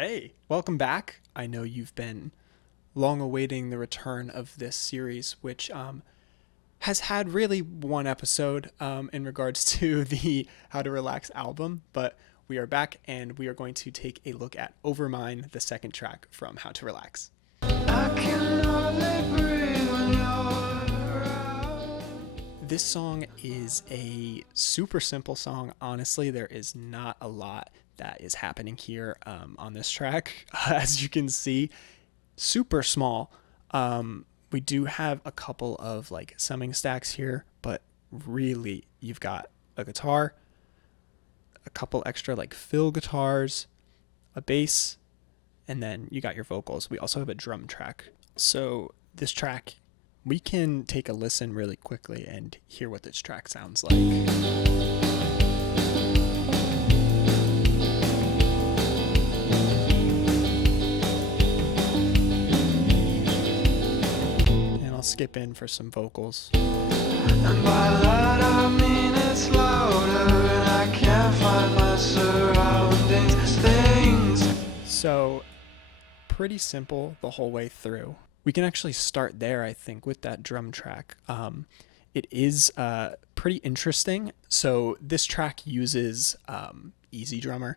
Hey, welcome back. I know you've been long awaiting the return of this series, which has had really one episode in regards to the How to Relax album, but we are back and we are going to take a look at Over Mine, the second track from How to Relax. This song is a super simple song. Honestly, there is not a lot that is happening here on this track. As you can see, super small. We do have a couple of like summing stacks here, but really you've got a guitar, a couple extra like fill guitars, a bass, and then you got your vocals. We also have a drum track. So this track, we can take a listen really quickly and hear what this track sounds like. I'll skip in for some vocals. And by that I mean it's louder and I can't find my surroundings. Things. So pretty simple the whole way through. We can actually start there, I think, with that drum track. It is pretty interesting. So this track uses Easy Drummer.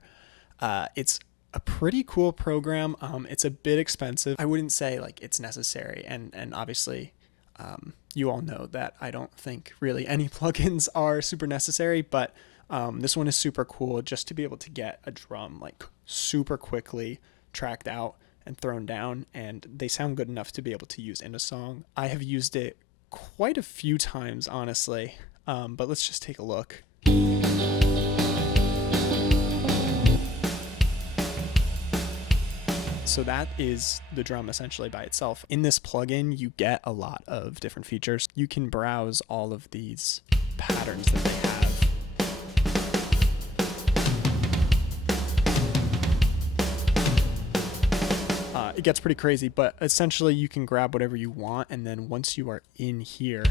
It's a pretty cool program. It's a bit expensive. I wouldn't say like it's necessary, and obviously you all know that I don't think really any plugins are super necessary, but this one is super cool just to be able to get a drum like super quickly tracked out and thrown down, and they sound good enough to be able to use in a song. I have used it quite a few times, honestly, but let's just take a look. So that is the drum essentially by itself. In this plugin, you get a lot of different features. You can browse all of these patterns that they have. It gets pretty crazy, but essentially you can grab whatever you want, and then once you are in here,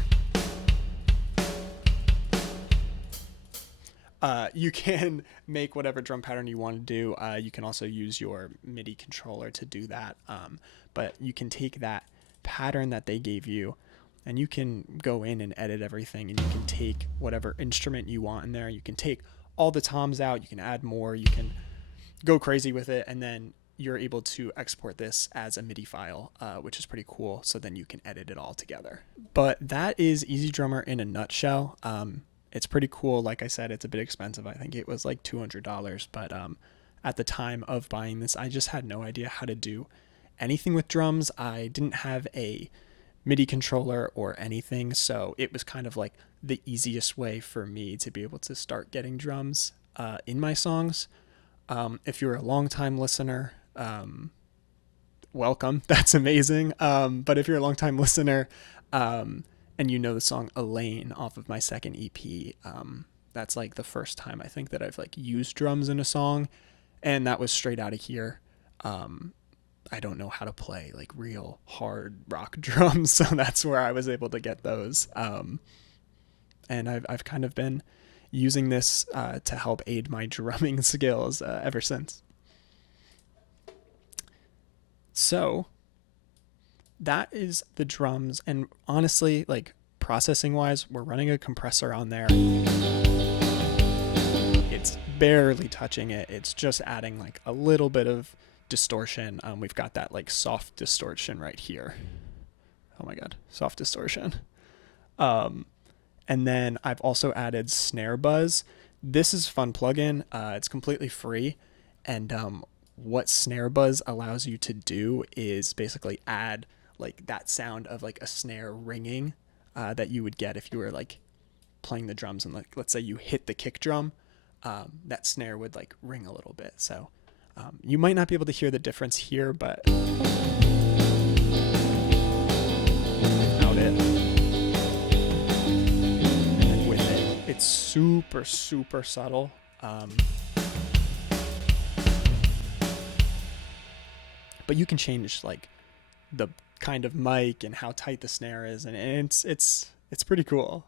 you can make whatever drum pattern you want to do. You can also use your MIDI controller to do that. But you can take that pattern that they gave you and you can go in and edit everything, and you can take whatever instrument you want in there. You can take all the toms out, you can add more, you can go crazy with it, and then you're able to export this as a MIDI file, which is pretty cool. So then you can edit it all together. But that is Easy Drummer in a nutshell. It's pretty cool. Like I said, it's a bit expensive. I think it was like $200, but at the time of buying this, I just had no idea how to do anything with drums. I didn't have a MIDI controller or anything, so it was kind of like the easiest way for me to be able to start getting drums in my songs. If you're a long-time listener, welcome. That's amazing. But if you're a long-time listener, and you know the song Elaine off of my second EP, that's like the first time I think that I've like used drums in a song, and that was straight out of here. I don't know how to play like real hard rock drums, so that's where I was able to get those. And I've kind of been using this to help aid my drumming skills ever since. So that is the drums, and honestly, like processing wise, we're running a compressor on there. It's barely touching it. It's just adding like a little bit of distortion. We've got that like soft distortion right here. Oh my god, soft distortion. And then I've also added snare buzz. This is a fun plugin. It's completely free, and what snare buzz allows you to do is basically add like that sound of like a snare ringing that you would get if you were like playing the drums, and like let's say you hit the kick drum, that snare would like ring a little bit. So you might not be able to hear the difference here, but without it and then with it, it's super subtle. But you can change like the kind of mic and how tight the snare is, and it's pretty cool.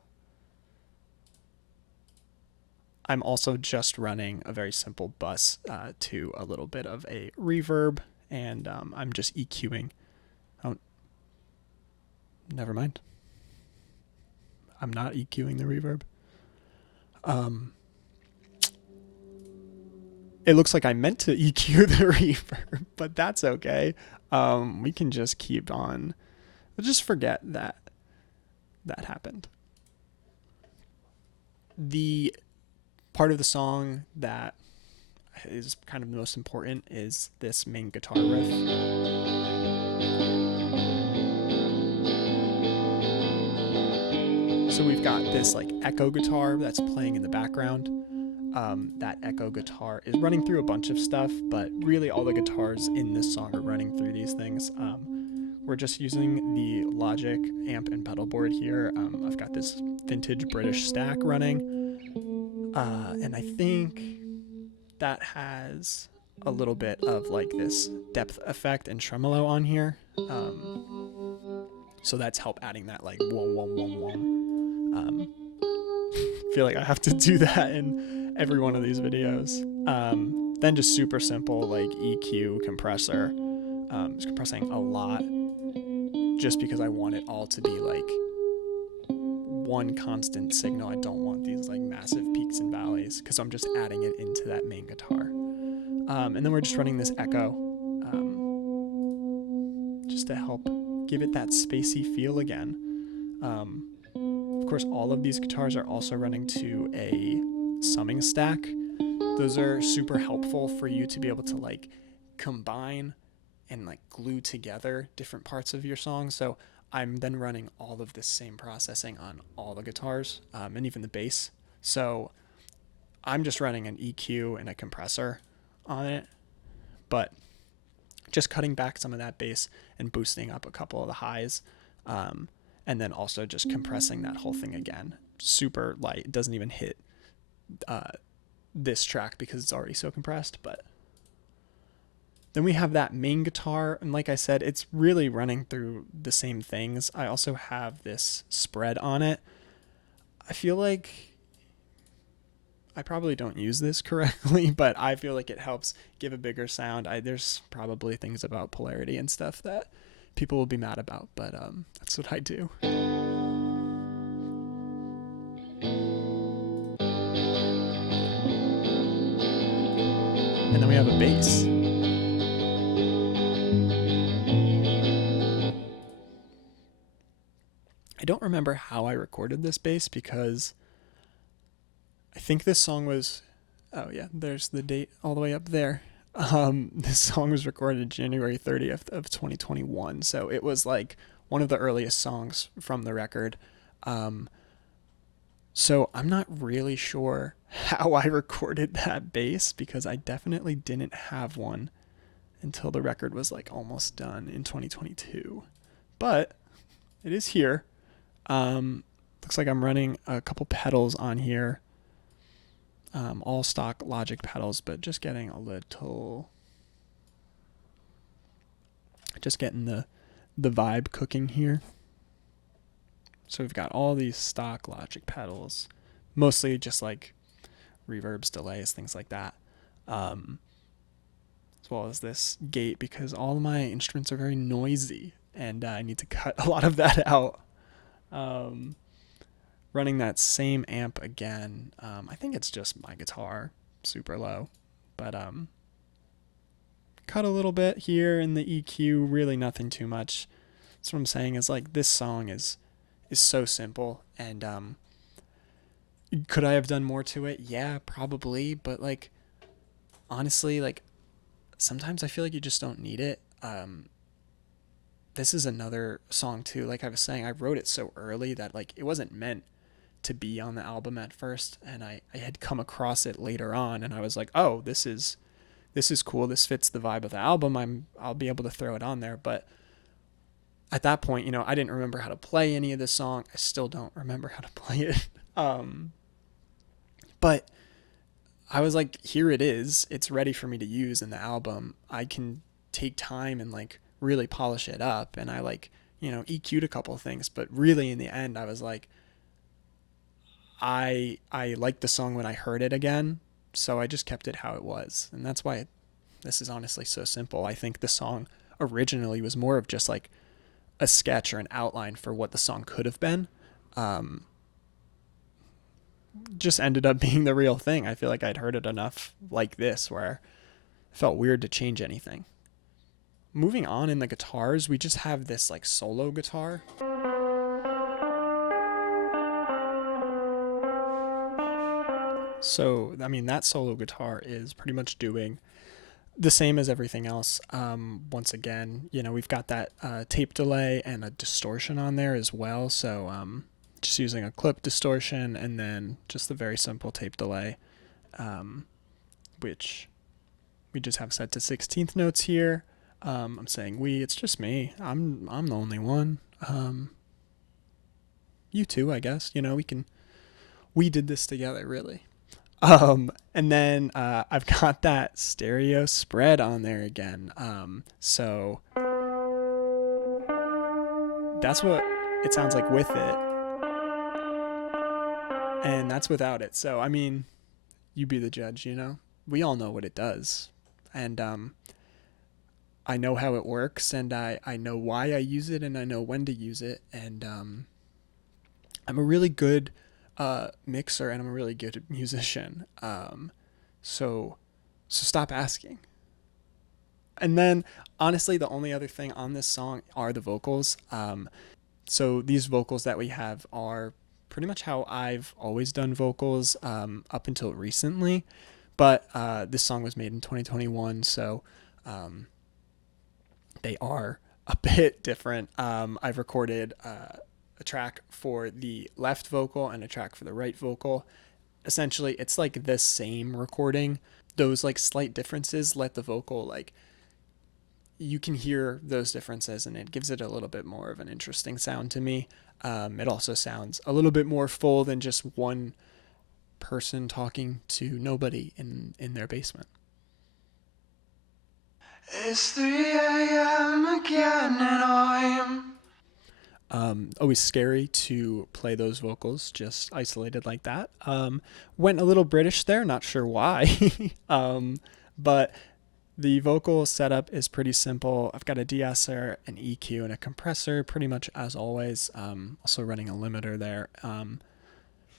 I'm also just running a very simple bus to a little bit of a reverb, and I'm just EQing. Oh, never mind. I'm not EQing the reverb. It looks like I meant to EQ the reverb, but that's okay. We can just keep on. We'll just forget that happened. The part of the song that is kind of the most important is this main guitar riff. So we've got this like echo guitar that's playing in the background. That echo guitar is running through a bunch of stuff, but really all the guitars in this song are running through these things. We're just using the Logic amp and pedal board here. I've got this vintage British stack running, and I think that has a little bit of like this depth effect and tremolo on here. So that's help adding that like wom wom wom wom. I feel like I have to do that in every one of these videos. Then just super simple like EQ compressor. It's compressing a lot just because I want it all to be like one constant signal. I don't want these like massive peaks and valleys because I'm just adding it into that main guitar. And then we're just running this echo just to help give it that spacey feel again. Of course, all of these guitars are also running to a summing stack. Those are super helpful for you to be able to like combine and like glue together different parts of your song. So I'm then running all of this same processing on all the guitars and even the bass. So I'm just running an EQ and a compressor on it, but just cutting back some of that bass and boosting up a couple of the highs. And then also just compressing that whole thing again. Super light. It doesn't even hit this track because it's already so compressed. But then we have that main guitar. And like I said, it's really running through the same things. I also have this spread on it. I feel like I probably don't use this correctly, but I feel like it helps give a bigger sound. There's probably things about polarity and stuff that people will be mad about, but that's what I do. And then we have a bass. I don't remember how I recorded this bass because I think this song was, oh yeah, there's the date all the way up there. This song was recorded January 30th of 2021, so it was like one of the earliest songs from the record. So I'm not really sure how I recorded that bass because I definitely didn't have one until the record was like almost done in 2022. But it is here. Looks like I'm running a couple pedals on here. All stock Logic pedals, but just getting the vibe cooking here. So we've got all these stock Logic pedals, mostly just like reverbs, delays, things like that, as well as this gate because all of my instruments are very noisy and I need to cut a lot of that out. Running that same amp again. I think it's just my guitar, super low, but cut a little bit here in the EQ, really nothing too much. That's what I'm saying is like this song is so simple, and could I have done more to it? Yeah, probably, but like honestly, like sometimes I feel like you just don't need it. This is another song too, like I was saying, I wrote it so early that like it wasn't meant to be on the album at first, and I had come across it later on, and I was like, oh, this is cool, this fits the vibe of the album, I'll be able to throw it on there. But at that point, you know, I didn't remember how to play any of this song. I still don't remember how to play it. But I was like, here it is, it's ready for me to use in the album. I can take time and like really polish it up, and I like, you know, EQ'd a couple of things, but really in the end I was like, I liked the song when I heard it again, so I just kept it how it was. And that's why this is honestly so simple. I think the song originally was more of just like a sketch or an outline for what the song could have been. Um, just ended up being the real thing. I feel like I'd heard it enough like this where it felt weird to change anything. Moving on in the guitars, we just have this like solo guitar. So, I mean, that solo guitar is pretty much doing the same as everything else. Once again, we've got that tape delay and a distortion on there as well. So, just using a clip distortion and then just the very simple tape delay, which we just have set to 16th notes here. I'm saying it's just me. I'm the only one. You too, I guess. We did this together, really. And then I've got that stereo spread on there again. So that's what it sounds like with it. And that's without it. So, I mean, you be the judge, We all know what it does. And I know how it works, and I know why I use it, and I know when to use it. And I'm a really good mixer, and I'm a really good musician. So stop asking. And then, honestly, the only other thing on this song are the vocals. So these vocals that we have are pretty much how I've always done vocals up until recently. But this song was made in 2021, so they are a bit different. I've recorded a track for the left vocal and a track for the right vocal. Essentially, it's like the same recording. Those like slight differences let the vocal you can hear those differences, and it gives it a little bit more of an interesting sound to me. It also sounds a little bit more full than just one person talking to nobody in their basement. It's 3 a.m. again and I'm always scary to play those vocals just isolated like that. Went a little British there, not sure why. But the vocal setup is pretty simple. I've got a de-esser, an EQ, and a compressor, pretty much as always. Also running a limiter there.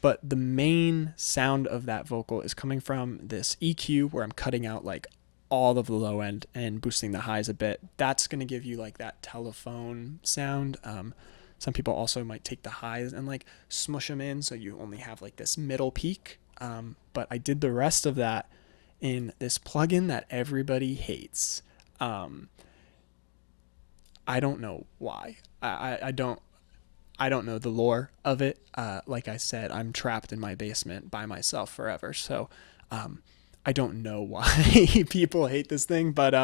But the main sound of that vocal is coming from this EQ where I'm cutting out like all of the low end and boosting the highs a bit. That's going to give you like that telephone sound. Some people also might take the highs and like smush them in so you only have like this middle peak. But I did the rest of that in this plugin that everybody hates. I don't know why. I don't know the lore of it. Like I said, I'm trapped in my basement by myself forever. So I don't know why people hate this thing, but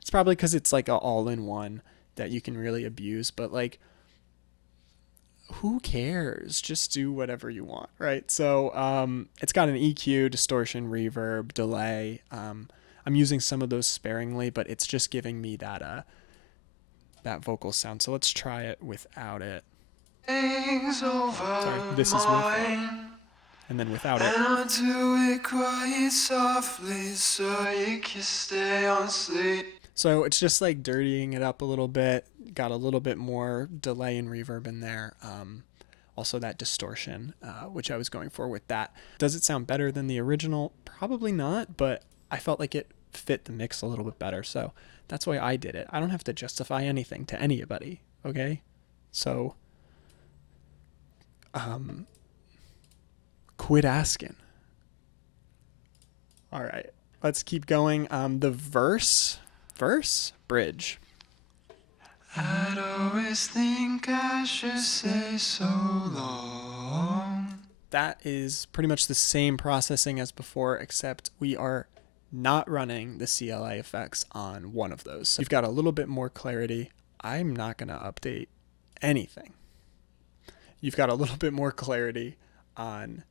it's probably because it's like an all-in-one that you can really abuse. But like, who cares? Just do whatever you want, right? So it's got an EQ, distortion, reverb, delay. I'm using some of those sparingly, but it's just giving me that vocal sound. So let's try it without it. Sorry, this is with it. And then without it. And I do it quite softly so you can stay on sleep. So it's just like dirtying it up a little bit. Got a little bit more delay and reverb in there. Also that distortion, which I was going for with that. Does it sound better than the original? Probably not, but I felt like it fit the mix a little bit better. So that's why I did it. I don't have to justify anything to anybody, okay? So quit asking. All right, let's keep going. The verse, bridge. I'd always think I should say so long. That is pretty much the same processing as before, except we are not running the CLA effects on one of those. So you've got a little bit more clarity. I'm not going to update anything. You've got a little bit more clarity on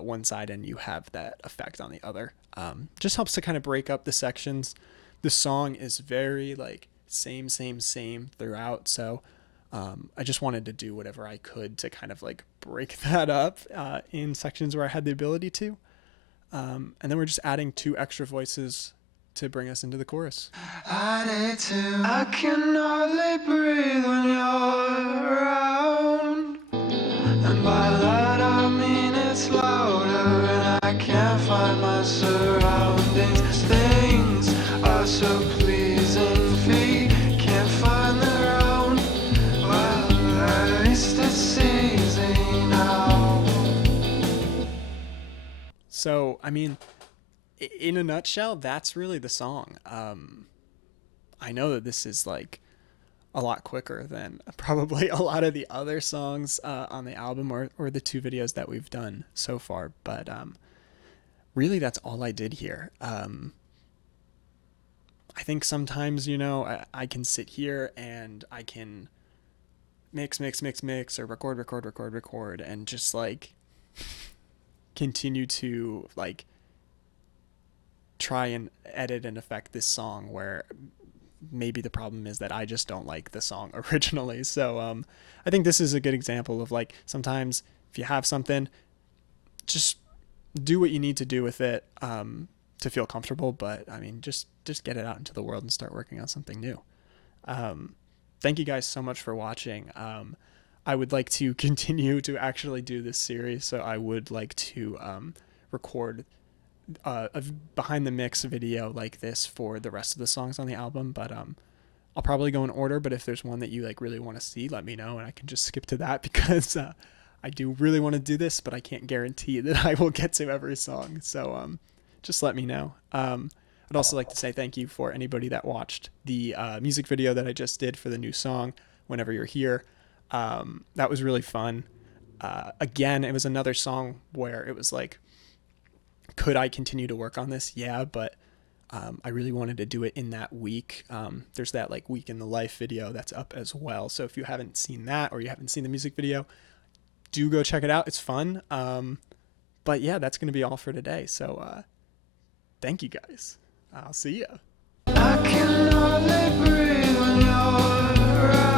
one side, and you have that effect on the other. Just helps to kind of break up the sections. The song is very like same throughout, so I just wanted to do whatever I could to kind of like break that up in sections where I had the ability to. And then we're just adding 2 extra voices to bring us into the chorus. I can hardly breathe when you're around, and by that I mean it's louder, and I can't find my surroundings. Things are so pleasing, feet can't find the ground. Well, at least it's easy now. So, I mean, in a nutshell, that's really the song. I know that this is like a lot quicker than probably a lot of the other songs on the album or the 2 videos that we've done so far, but really that's all I did here. I think sometimes, you know, I can sit here and I can mix or record and just like continue to like try and edit and affect this song, where maybe the problem is that I just don't like the song originally. So I think this is a good example of like, sometimes if you have something, just do what you need to do with it to feel comfortable. But I mean, just get it out into the world and start working on something new. Thank you guys so much for watching. I would like to continue to actually do this series, so I would like to record a behind the mix video like this for the rest of the songs on the album, but I'll probably go in order. But if there's one that you like really want to see, let me know and I can just skip to that, because I do really want to do this, but I can't guarantee that I will get to every song. So just let me know. I'd also like to say thank you for anybody that watched the music video that I just did for the new song, Whenever You're Here. That was really fun. Again, it was another song where it was like, could I continue to work on this? Yeah, but I really wanted to do it in that week. There's that like week in the life video that's up as well. So if you haven't seen that, or you haven't seen the music video, do go check it out. It's fun. But yeah, that's going to be all for today. So thank you guys. I'll see ya. I can hardly breathe when you're around.